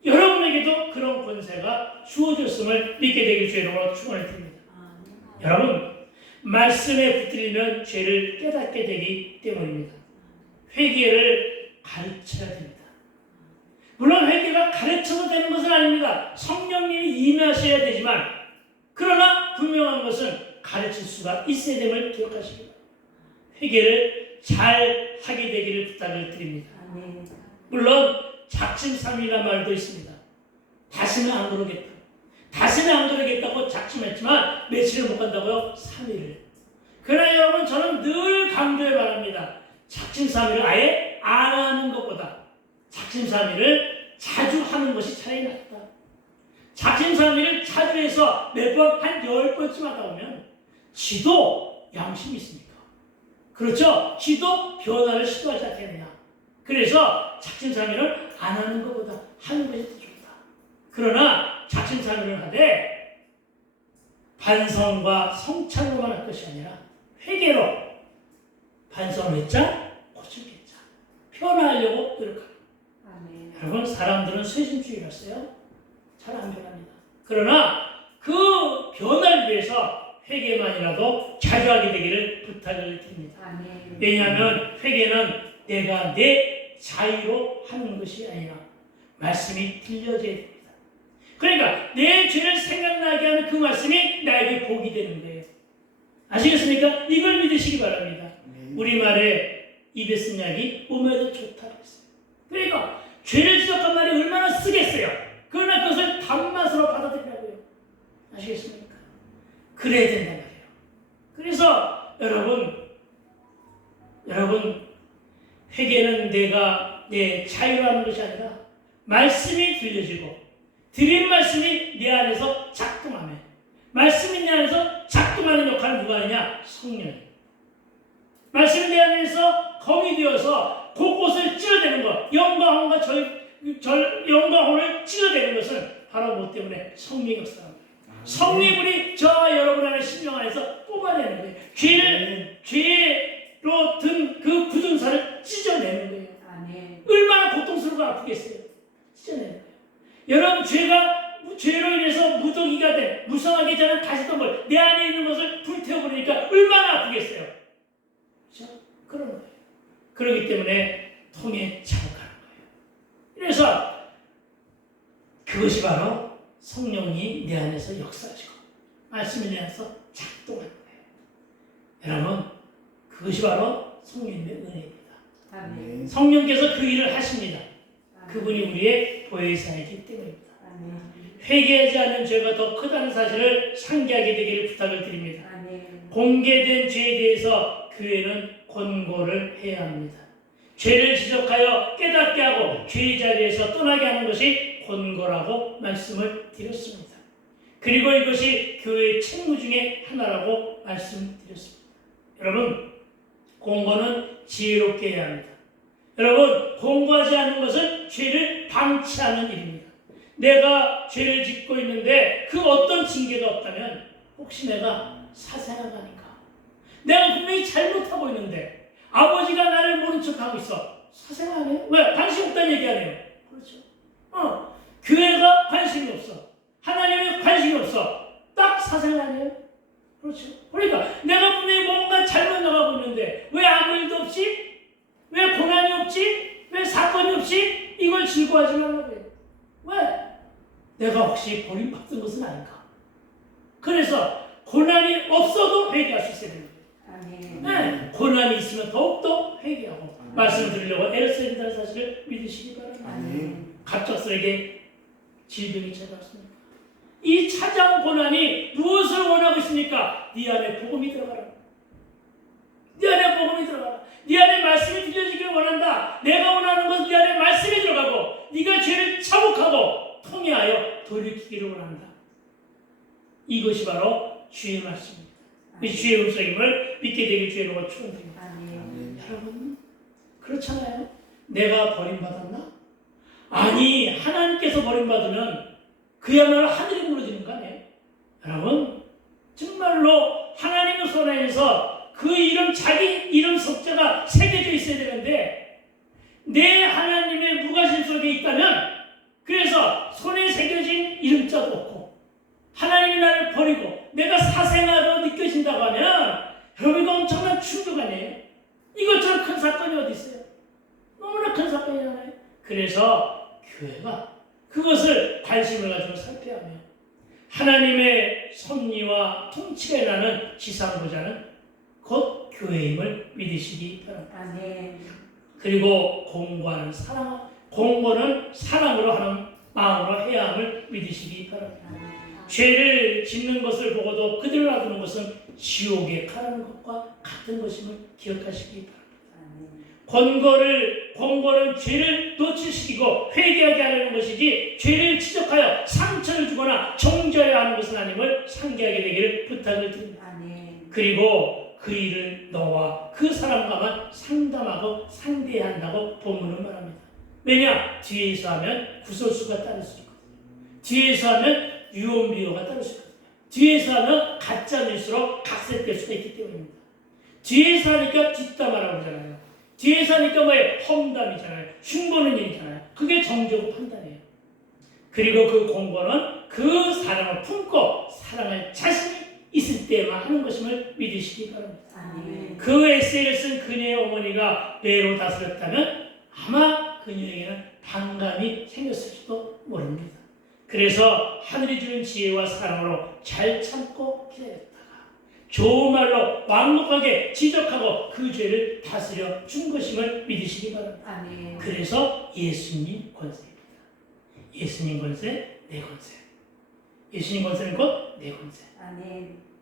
여러분에게도 그런 권세가 주어졌음을 믿게 되길 주의로 축원을 드립니다. 여러분, 말씀에 붙들리면 죄를 깨닫게 되기 때문입니다. 회개를 가르쳐야 됩니다. 물론 회개가 가르쳐도 되는 것은 아닙니다. 성령님이 임하셔야 되지만, 그러나 분명한 것은 가르칠 수가 있어야 됨을 기억하십니다. 회개를 잘 하게 되기를 부탁을 드립니다. 물론 작심삼일이라는 말도 있습니다. 다시는 안 그러겠다. 다시는 안 그러겠다고 작심했지만 며칠을 못 간다고요? 3일을. 그러나 여러분, 저는 늘 강조해 바랍니다. 작심삼일을 아예 안 하는 것보다 작심삼일을 자주 하는 것이 차라리 낫다. 작심삼일을 자주 해서 매번 한 10번쯤 하다 보면 지도 양심이 있습니까? 그렇죠? 지도 변화를 시도하지 않겠느냐. 그래서 작심삼일을 안 하는 것보다 하는 것이 더 좋다. 그러나 작심삼일을 하되 반성과 성찰로만 할 것이 아니라 회개로 반성을 했자 고쳤겠자 변화하려고 노력합니다. 여러분, 사람들은 쇄신주의라서요 잘 안 변합니다. 그러나 그 변화를 위해서 회개만이라도 자주 하게 되기를 부탁을 드립니다. 왜냐하면 회개는 내가 내 자유로 하는 것이 아니라 말씀이 들려져야 됩니다. 그러니까 내 죄를 생각나게 하는 그 말씀이 나에게 복이 되는 거예요. 아시겠습니까? 이걸 믿으시기 바랍니다. 우리말에 입에 쓴 약이 몸에도 좋다고 했어요. 그러니까 죄를 지적한 말이 얼마나 쓰겠어요. 그러나 그것을 단맛으로 받아들이라고요. 아시겠습니까? 그래야 된단 말이에요. 그래서 여러분 회개는 내가 내 자유로 하는 것이 아니라 말씀이 들려지고 드린 말씀이 내 안에서 작동하면, 말씀이 내 안에서 작동하는 역할을 누가 하느냐? 성령이. 말씀이 내 안에서 검이 되어서 곳곳을 찔러대는 것, 영과 혼과 영과 혼을 찔러대는 것은 바로 뭐 때문에? 성령의 역사입니다. 성령이 저와 여러분 안에 심령 안에서 뽑아내는 거예요. 죄로 든 그 그 굳은 살을 찢어내는 거예요. 아멘. 얼마나 고통스럽고 아프겠어요. 찢어내는 거예요. 여러분, 죄로 인해서 무더기가 돼 무성하게 자는 가시덤불 내 안에 있는 것을 불태워버리니까 얼마나 아프겠어요. 그렇죠? 그런 거예요. 그렇기 때문에 통에 자극하는 거예요. 그래서 그것이 바로 성령이 내 안에서 역사하시고 말씀이 내 안에서 작동하는 거예요. 여러분, 그것이 바로 성령님의 은혜입니다. 아멘. 성령께서 그 일을 하십니다. 그분이 우리의 보혜사이기 때문입니다. 아멘. 회개하지 않는 죄가 더 크다는 사실을 상기하게 되기를 부탁을 드립니다. 아멘. 공개된 죄에 대해서 교회는 권고를 해야 합니다. 죄를 지적하여 깨닫게 하고 죄의 자리에서 떠나게 하는 것이 권고라고 말씀을 드렸습니다. 그리고 이것이 교회의 책무 중에 하나라고 말씀드렸습니다. 여러분, 공고는 지혜롭게 해야 합니다. 여러분, 공고하지 않는 것은 죄를 방치하는 일입니다. 내가 죄를 짓고 있는데 그 어떤 징계가 없다면 혹시 내가 사생아가니까 내가 분명히 잘못하고 있는데 아버지가 나를 모른 척하고 있어. 사생아네? 왜? 관심 없다는 얘기 아니에요. 그렇죠. 교회가 관심이 없어. 하나님의 관심이 없어. 딱 사생아니에요. 그렇죠. 그러니까 내가 분명히 뭔가 잘못 나가고 있는데 왜 아무 일도 없지? 왜 고난이 없지? 왜 사건이 없지? 이걸 즐거워하지 말라고 해요. 왜? 내가 혹시 버림받은 것은 아닌가? 그래서 고난이 없어도 회개할 수 있어야 됩니다. 네, 고난이 있으면 더욱더 회개하고 말씀을 드리려고 애쓰야 된다는 사실을 믿으시기 바랍니다. 갑작스레게 질병이 찾아왔습니다. 이 찾아온 고난이 무엇을 원하고 있습니까? 네 안에 복음이 들어가라. 네 안에 복음이 들어가라. 네 안에 말씀이 들려지기를 원한다. 내가 원하는 것은 네 안에 말씀이 들어가고 네가 죄를 차복하고 통회하여 돌이키기를 원한다. 이것이 바로 주의 말씀입니다. 이 주의 음성임을 믿게 되길 주의로 축원드립니다. 여러분, 그렇잖아요. 내가 버림받았나? 아니, 하나님께서 버림받으면 그야말로 하늘이 무너지는 거 아니에요? 여러분, 정말로 하나님의 손 안에서 그 이름, 자기 이름 석자가 새겨져 있어야 되는데 내 하나님의 무가심 속에 있다면, 그래서 손에 새겨진 이름자도 없고 하나님이 나를 버리고 내가 사생아로 느껴진다고 하면 여러분, 이거 엄청난 충격 아니에요? 이것처럼 큰 사건이 어디 있어요? 너무나 큰 사건이잖아요. 그래서 교회가 그것을 관심을 가지고 살펴야 하며 하나님의 섭리와 통치가 일어나는 지상보좌는 곧 교회임을 믿으시기 바랍니다. 그리고 공고하는 사랑, 공고는 사랑으로 하는 마음으로 해야 함을 믿으시기 바랍니다. 죄를 짓는 것을 보고도 그대로 놔두는 것은 지옥에 가는 것과 같은 것임을 기억하시기 바랍니다. 권고는 죄를 노출시키고 회개하게 하려는 것이지 죄를 지적하여 상처를 주거나 정죄해야 하는 것은 아님을 상기하게 되기를 부탁을 드립니다. 그리고 그 일을 너와 그 사람과만 상담하고 상대해야 한다고 본문은 말합니다. 왜냐? 뒤에서 하면 구설수가 따를 수 있거든요. 뒤에서 하면 유언비어가 따를 수 있거든요. 뒤에서 하면 가짜뉴스로 각색될 수가 있기 때문입니다. 뒤에서 하니까 뒷담화라고 하잖아요. 뒤에서 하니까 뭐예요? 험담이잖아요. 흉보는 일이잖아요. 그게 정죄고 판단이에요. 그리고 그 공고는 그 사랑을 품고 사랑할 자신이 있을 때만 하는 것임을 믿으시기 바랍니다. 그 에세이를 쓴 그녀의 어머니가 매로 다스렸다면 아마 그녀에게는 반감이 생겼을지도 모릅니다. 그래서 하늘이 주는 지혜와 사랑으로 잘 참고 기다렸다가 좋은 말로 완곡하게 지적하고 그 죄를 다스려 준 것임을 믿으시기 바랍니다. 그래서 예수님 권세입니다. 예수님 권세, 내 권세. 예수님 권세는 곧 내 권세.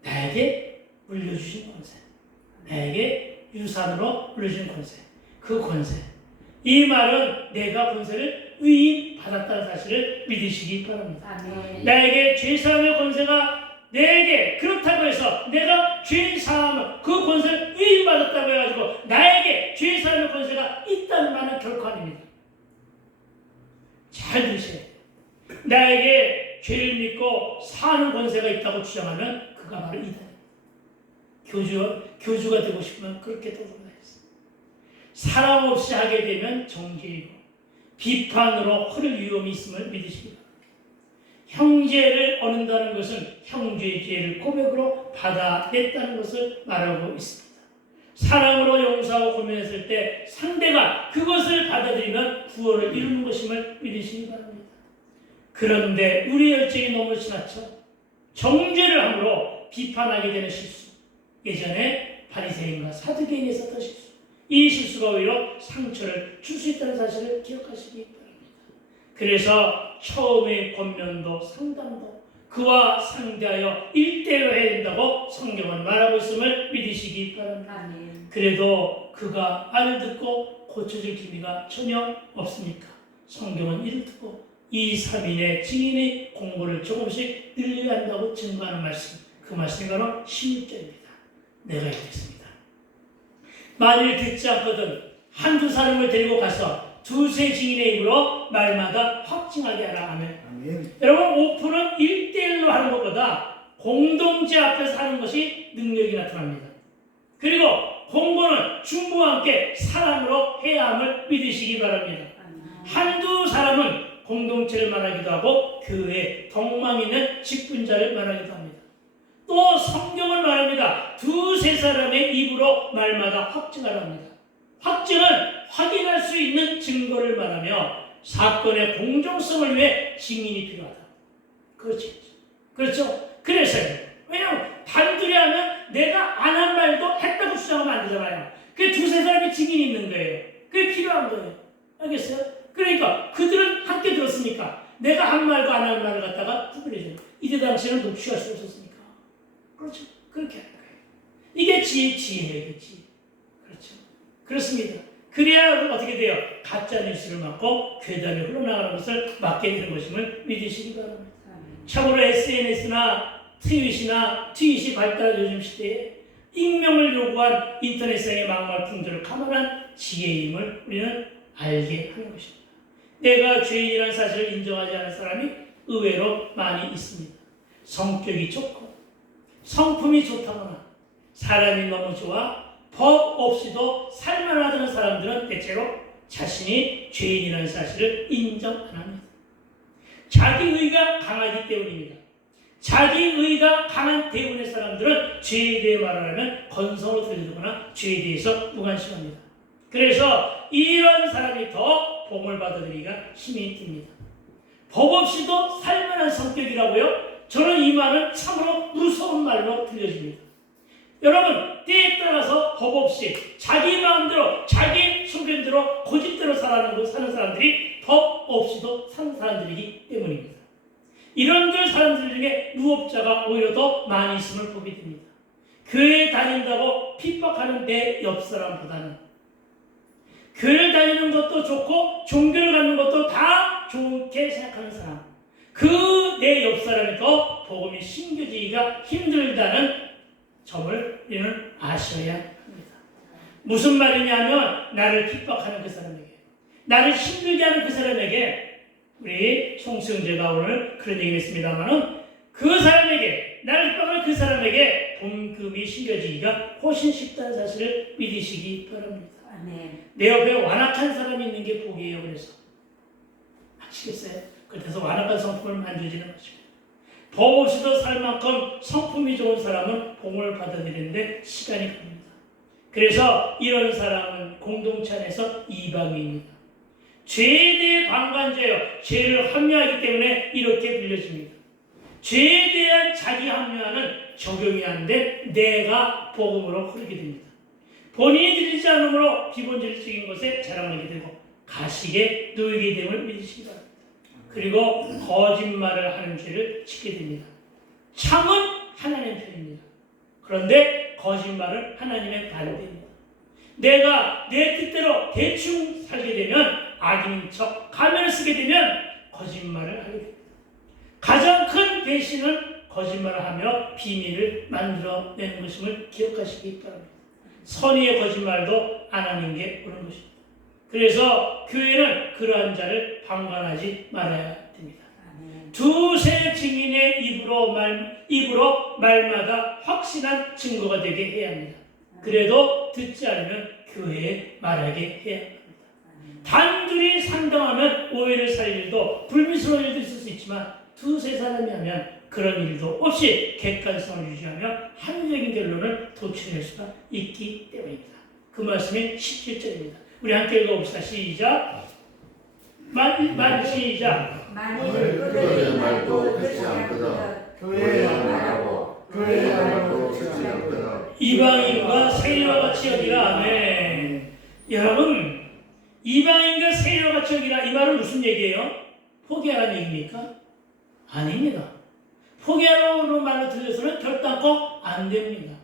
나에게 물려주신 권세. 나에게 유산으로 물려주신 권세. 그 권세. 이 말은 내가 권세를 위임받았다는 사실을 믿으시기 바랍니다. 나에게 죄사함의 권세가 내게 그렇다고 해서 내가 죄사함을 그 권세를 위임받았다고 해가지고 나에게 죄사함의 권세가 있다는 말은 결코 아닙니다. 잘 들으세요. 나에게 죄를 믿고 사는 권세가 있다고 주장하면 그가 바로 이단입니다. 교주가 되고 싶으면 그렇게 도전하겠어요. 사랑 없이 하게 되면 정죄이고 비판으로 흐를 위험이 있음을 믿으시기 바랍니다. 형제를 어는다는 것은 형제의 죄를 고백으로 받아냈다는 것을 말하고 있습니다. 사랑으로 용서하고 고민했을 때 상대가 그것을 받아들이면 구원을 이루는 것임을 믿으시기 바랍니다. 그런데 우리 열정이 너무 지나쳐 정죄를 함으로 비판하게 되는 실수, 예전에 바리새인과 사두개인이 있었던 실수, 이 실수가 오히려 상처를 줄 수 있다는 사실을 기억하시기 바랍니다. 그래서 처음의 권면도 상담도 그와 상대하여 1대1로 해야 된다고 성경은 말하고 있음을 믿으시기 바랍니다. 아멘. 그래도 그가 말을 듣고 고쳐질 기미가 전혀 없으니까 성경은 이를 듣고 2, 3인의 증인의 공부를 조금씩 늘려야 한다고 증거하는 말씀, 그 말씀이 바로 16절입니다. 내가 읽겠습니다. 만일 듣지 않거든 한두 사람을 데리고 가서 두세 증인의 입으로 말마다 확증하게 하라. 아멘. 아멘. 여러분, 오픈은 1대1로 하는 것보다 공동체 앞에서 하는 것이 능력이 나타납니다. 그리고 공부는 중보와 함께 사랑으로 해야 함을 믿으시기 바랍니다. 한두 사람은 공동체를 말하기도 하고 교회에 덕망 있는 직분자를 말하기도 합니다. 또 성경을 말합니다. 두세 사람의 입으로 말마다 확증하라 합니다. 확증은 확인할 수 있는 증거를 말하며 사건의 공정성을 위해 증인이 필요하다. 그렇죠? 그래서요. 왜냐하면 단둘이 하면 내가 안 한 말도 했다고 주장하면 안 되잖아요. 그 두세 사람이 증인이 있는 거예요. 그게 필요한 거예요. 알겠어요? 그러니까 그들은 함께 들었으니까 내가 한 말과 안 한 말을 갖다가 구분해줘요. 이때 당시에는 녹취할 수 없었으니까. 그렇죠? 그렇게 하는 거예요. 이게 지혜예요. 지혜. 그렇죠? 그렇습니다. 그래야 어떻게 돼요? 가짜 뉴스를 막고 괴담이 흘러나가는 것을 막게 되는 것임을 믿으시기 바랍니다. 참으로 SNS나 트윗이 발달한 요즘 시대에 익명을 요구한 인터넷상의 막말 풍조를 감안한 지혜임을 우리는 알게 하는 것입니다. 내가 죄인이라는 사실을 인정하지 않은 사람이 의외로 많이 있습니다. 성격이 좋고 성품이 좋다거나 사람이 너무 좋아 법 없이도 살만하다는 사람들은 대체로 자신이 죄인이라는 사실을 인정 안 합니다. 자기의가 강하기 때문입니다. 자기의가 강한 대부분의 사람들은 죄에 대해 말을 하면 건성으로 들여다보거나 죄에 대해서 무관심합니다. 그래서 이런 사람이 더 복을 받아들이기가 힘이 듭니다. 법 없이도 살만한 성격이라고요? 저는 이 말은 참으로 무서운 말로 들려집니다. 여러분, 때에 따라서 법 없이 자기 마음대로 자기 소견대로 고집대로 사는 사람들이 법 없이도 사는 사람들이기 때문입니다. 이런들 사람들 중에 무업자가 오히려 더 많이 있음을 보게 됩니다. 교회에 다닌다고 핍박하는 내 옆 사람보다는 교회를 다니는 것도 좋고 종교를 갖는 것도 다 좋게 생각하는 사람, 그 내 옆 사람이 더 복음이 심겨지기가 힘들다는 점을 우리는 아셔야 합니다. 무슨 말이냐면 나를 핍박하는 그 사람에게, 나를 힘들게 하는 그 사람에게, 우리 송수영제가 오늘 그런 얘기를 했습니다만은 그 사람에게, 나를 핍박하는 그 사람에게 복음이 심겨지기가 훨씬 쉽다는 사실을 믿으시기 바랍니다. 아멘. 내 옆에 완악한 사람이 있는 게 복이에요. 그래서 아시겠어요? 그래서 완악한 성품을 만져지는 것입니다. 법 없이도 살 만큼 성품이 좋은 사람은 복을 받아들이는데 시간이 걸립니다. 그래서 이런 사람은 공동체 안에서 이방인입니다. 죄에 대해 방관자예요. 죄를 합리화하기 때문에 이렇게 불려집니다. 죄에 대한 자기 합리화는 적용이 안 돼 내가 복음으로 흐르게 됩니다. 본인이 들리지 않으므로 비본질적인 것에 자랑하게 되고 가식에 놓이게 됨을 믿으시기 바랍니다. 그리고 거짓말을 하는 죄를 짓게 됩니다. 참은 하나님의 편입니다. 그런데 거짓말은 하나님의 반대입니다. 내가 내 뜻대로 대충 살게 되면 악인인 척 가면을 쓰게 되면 거짓말을 하게 됩니다. 가장 큰 배신은 거짓말을 하며 비밀을 만들어내는 것임을 기억하시기 바랍니다. 선의의 거짓말도 안 하는 게 옳은 것입니다. 그래서 교회는 그러한 자를 방관하지 말아야 됩니다. 두세 증인의 입으로 말마다 확실한 증거가 되게 해야 합니다. 그래도 듣지 않으면 교회에 말하게 해야 합니다. 단둘이 상담하면 오해를 살 일도 불미스러운 일도 있을 수 있지만 두세 사람이 하면 그런 일도 없이 객관성을 유지하며 합리적인 결론을 도출할 수가 있기 때문입니다. 그 말씀이 17절입니다. 우리 함께 읽어봅시다. 시작. 시작. 만일 그들의 말도 듣지 않거든 교회에 말하고 교회의 말도 듣지 않거든 이방인과 세리와 같이 여기라. 아멘. 여러분, 이방인과 세리와 같이 여기라, 이 말은 무슨 얘기예요? 포기하라는 얘기입니까? 아닙니다. 포기하라는 말로 들려서는 결단코 안 됩니다.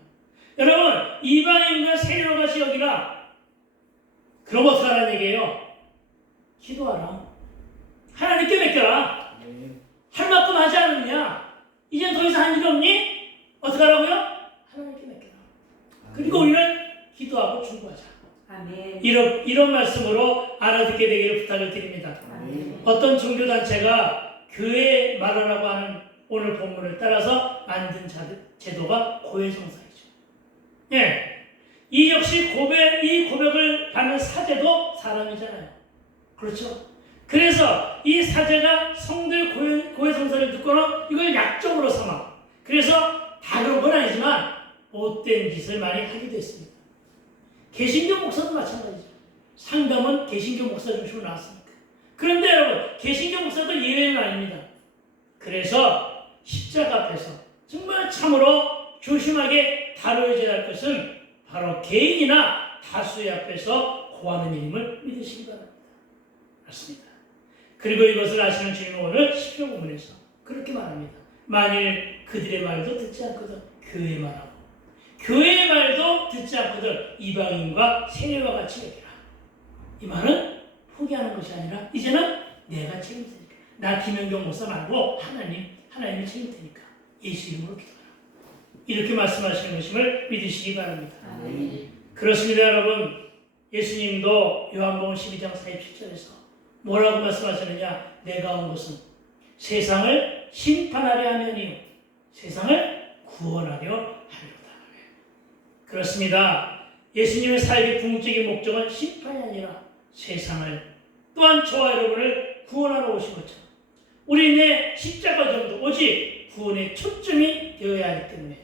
여러분, 이방인과 세리와 같이 여기라. 그럼 어떻게 하라는 얘기예요? 기도하라. 하나님께 맡겨라. 할 만큼 하지 않느냐? 이젠 더 이상 할 일 없니? 어떻게 하라고요? 하나님께 맡겨라. 그리고 우리는 기도하고 충고하자. 아멘. 이런 말씀으로 알아듣게 되기를 부탁을 드립니다. 아멘. 어떤 종교단체가 교회 말하라고 하는 오늘 본문을 따라서 만든 제도가 고해성사이죠. 예. 이 역시 이 고백을 받는 사제도 사람이잖아요. 그렇죠? 그래서 이 사제가 성도의 고해성사를 듣고는 이걸 약점으로 삼아. 그래서 다 그런 건 아니지만 못된 짓을 많이 하기도 했습니다. 개신교 목사도 마찬가지죠. 상담은 개신교 목사 중심으로 나왔으니까. 그런데 여러분, 개신교 목사도 예외는 아닙니다. 그래서 십자가 앞에서 정말 참으로 조심하게 다뤄야 할 것은 바로 개인이나 다수의 앞에서 고하는 일임을 믿으시기 바랍니다. 맞습니다. 그리고 이것을 아시는 주님은 오늘 시편 본문에서 그렇게 말합니다. 만일 그들의 말도 듣지 않거든 교회의 말하고 교회의 말도 듣지 않거든 이방인과 세례와 같이 여기라. 이 말은 포기하는 것이 아니라 이제는 내가 책임 테니까. 나 김영경 목사 말고 하나님이 책임 테니까 예수 이름으로 기도하라. 이렇게 말씀하시는 것임을 믿으시기 바랍니다. 아멘. 그렇습니다. 여러분, 예수님도 요한복음 12장 47절에서 뭐라고 말씀하시느냐? 내가 온 것은 세상을 심판하려 하면이요 세상을 구원하려 하려다. 그렇습니다. 예수님의 사역의 궁극적인 목적은 심판이 아니라 세상을 또한 저와 여러분을 구원하러 오신 것처럼 우리의 십자가 정도 오직 구원의 초점이 되어야 하기 때문에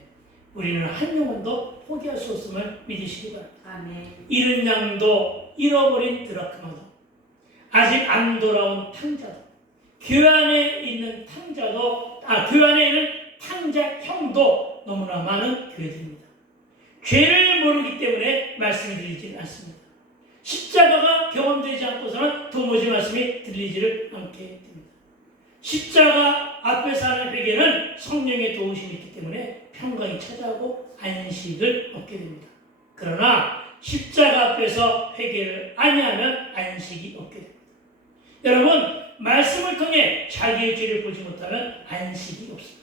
우리는 한 영혼도 포기할 수 없음을 믿으시기 바랍니다. 아멘. 잃은 양도 잃어버린 드라크마도 아직 안 돌아온 탕자도 교회 안에 있는 교회 안에 있는 탕자형도 너무나 많은 교회들입니다. 죄를 모르기 때문에 말씀이 들리지 않습니다. 십자가가 경험되지 않고서는 도무지 말씀이 들리지를 않게 됩니다. 십자가 앞에서 하는 회개는 성령의 도우심이 있기 때문에 평강이 찾아오고 안식을 얻게 됩니다. 그러나 십자가 앞에서 회개를 아니하면 안식이 없게 됩니다. 여러분, 말씀을 통해 자기의 죄를 보지 못하면 안식이 없습니다.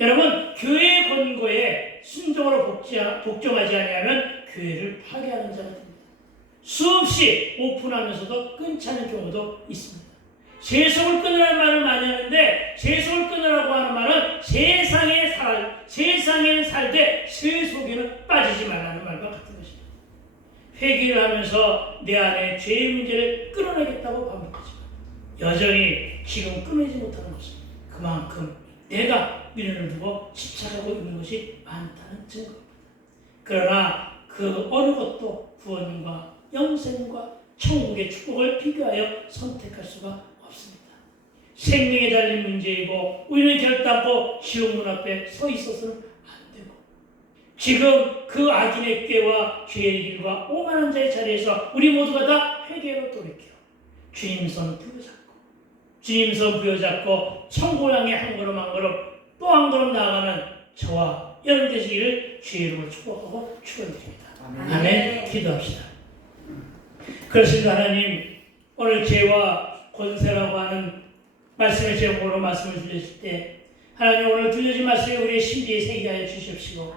여러분, 교회의 권고에 순종으로 복종하지 아니하면 교회를 파괴하는 자가 됩니다. 수없이 오픈하면서도 끊지 않는 경우도 있습니다. 세속을 끊으라는 말을 많이 하는데 세속을 끊으라고 하는 말은 세상에 살되 세속에는 빠지지 말라는 말과 같은 것입니다. 회개를 하면서 내 안에 죄의 문제를 끊어내겠다고 반복하지만 여전히 지금 끊어내지 못하는 것은 그만큼 내가 미련을 두고 집착하고 있는 것이 많다는 증거입니다. 그러나 그 어느 것도 구원과 영생과 천국의 축복을 비교하여 선택할 수가 없습니다. 생명에 달린 문제이고 우리는 결단코 지옥문 앞에 서 있어서는 안 되고 지금 그 악인의 꾀와 죄의 길과 오만한 자의 자리에서 우리 모두가 다 회개로 돌이켜 주님 손 부여잡고 천국 향해 한 걸음 한 걸음 또 한 걸음 나아가는 저와 여러분 되시기를 주의 이름으로 축복하고 축원드립니다. 아멘. 기도합시다. 그렇습니다. 하나님, 오늘 죄와 권세라고 하는 말씀의 제목으로 말씀을 들으실 때 하나님 오늘 들려진 말씀이 우리의 심지에 새기게 하여 주십시고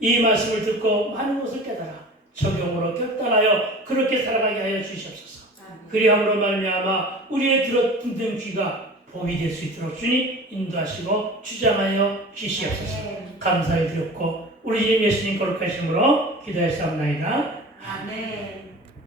이 말씀을 듣고 많은 것을 깨달아 적용으로 결단하여 그렇게 살아가게 하여 주시옵소서. 그리함으로 말미암아 우리의 듣는 귀가 복이 될 수 있도록 주님 인도하시고 주장하여 주시옵소서. 감사를 드렸고 우리 주님 예수님 거룩하신 이름으로 기도하였사옵나이다. 아멘.